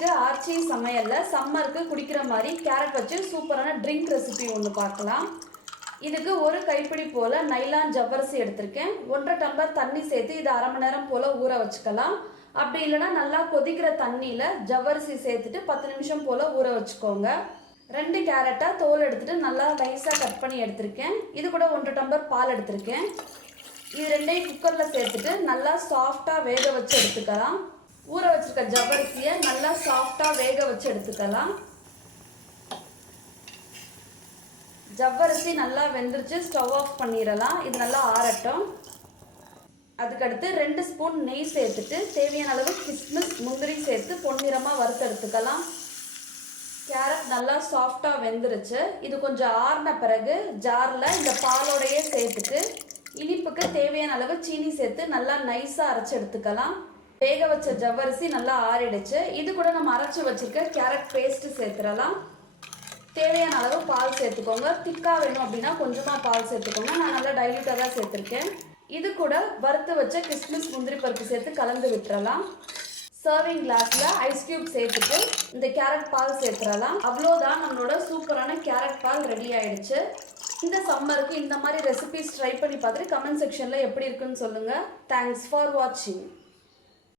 இன்னைக்கு ஆச்சி சமையலில் சம்மருக்கு குடிக்கிற மாதிரி கேரட் வச்சு சூப்பரான ட்ரிங்க் ரெசிபி ஒன்று பார்க்கலாம் இதுக்கு ஒரு கைப்பிடி போல் நைலான் ஜவ்வரிசி எடுத்திருக்கேன். ஒன்றரை டம்ளர் தண்ணி சேர்த்து இதை அரை மணி நேரம் போல் ஊற வச்சுக்கலாம். அப்படி இல்லைன்னா நல்லா கொதிக்கிற தண்ணியில் ஜவ்வரிசி சேர்த்துட்டு பத்து நிமிஷம் போல் ஊற வச்சுக்கோங்க. ரெண்டு கேரட்டாக தோல் எடுத்துட்டு நல்லா நைஸாக கட் பண்ணி எடுத்திருக்கேன். இது கூட ஒன்றரை டம்ளர் பால் எடுத்திருக்கேன். இது ரெண்டையும் குக்கரில் சேர்த்துட்டு நல்லா சாஃப்டாக வேக வச்சு எடுத்துக்கலாம். ஊற வச்சிருக்க ஜவ்வரிசியை நல்லா சாஃப்டாக வேக வச்சு எடுத்துக்கலாம். ஜவ்வரிசி நல்லா வெந்துருச்சு ஸ்டவ் ஆஃப் பண்ணிடலாம். இது நல்லா ஆறட்டும். அதுக்கடுத்து ரெண்டு ஸ்பூன் நெய் சேர்த்துட்டு தேவையான அளவு கிஸ்மிஸ் முந்திரி சேர்த்து பொன்னிறமாக வறுத்து எடுத்துக்கலாம். கேரட் நல்லா சாஃப்டாக வெந்துருச்சு. இது கொஞ்சம் ஆறின பிறகு ஜாரில் இந்த பாலோடையே சேர்த்துட்டு இனிப்புக்கு தேவையான அளவு சீனி சேர்த்து நல்லா நைஸாக அரைச்சி எடுத்துக்கலாம். வேக வச்ச ஜவ்வரிசி நல்லா ஆறிடுச்சு. இது கூட நம்ம அரைச்சி வச்சிருக்க கேரட் பேஸ்ட் சேர்த்துடலாம். தேவையான அளவு பால் சேர்த்துக்கோங்க. திக்காக வேணும் அப்படின்னா கொஞ்சமாக பால் சேர்த்துக்கோங்க. நான் நல்லா டைல்யூட்டாக தான் சேர்த்துருக்கேன். இது கூட வறுத்து வச்ச கிஸ்மிஸ் முந்திரி பருப்பு சேர்த்து கலந்து விட்டுறலாம். சர்விங் கிளாஸில் ஐஸ் கியூப் சேர்த்துட்டு இந்த கேரட் பால் சேர்த்துடலாம். அவ்வளோதான் நம்மளோட சூப்பரான கேரட் பால் ரெடி ஆயிடுச்சு. இந்த சம்மருக்கு இந்த மாதிரி ரெசிபிஸ் ட்ரை பண்ணி பார்த்துட்டு கமெண்ட் செக்ஷனில் எப்படி இருக்குன்னு சொல்லுங்கள் தேங்க்ஸ் ஃபார் வாட்சிங்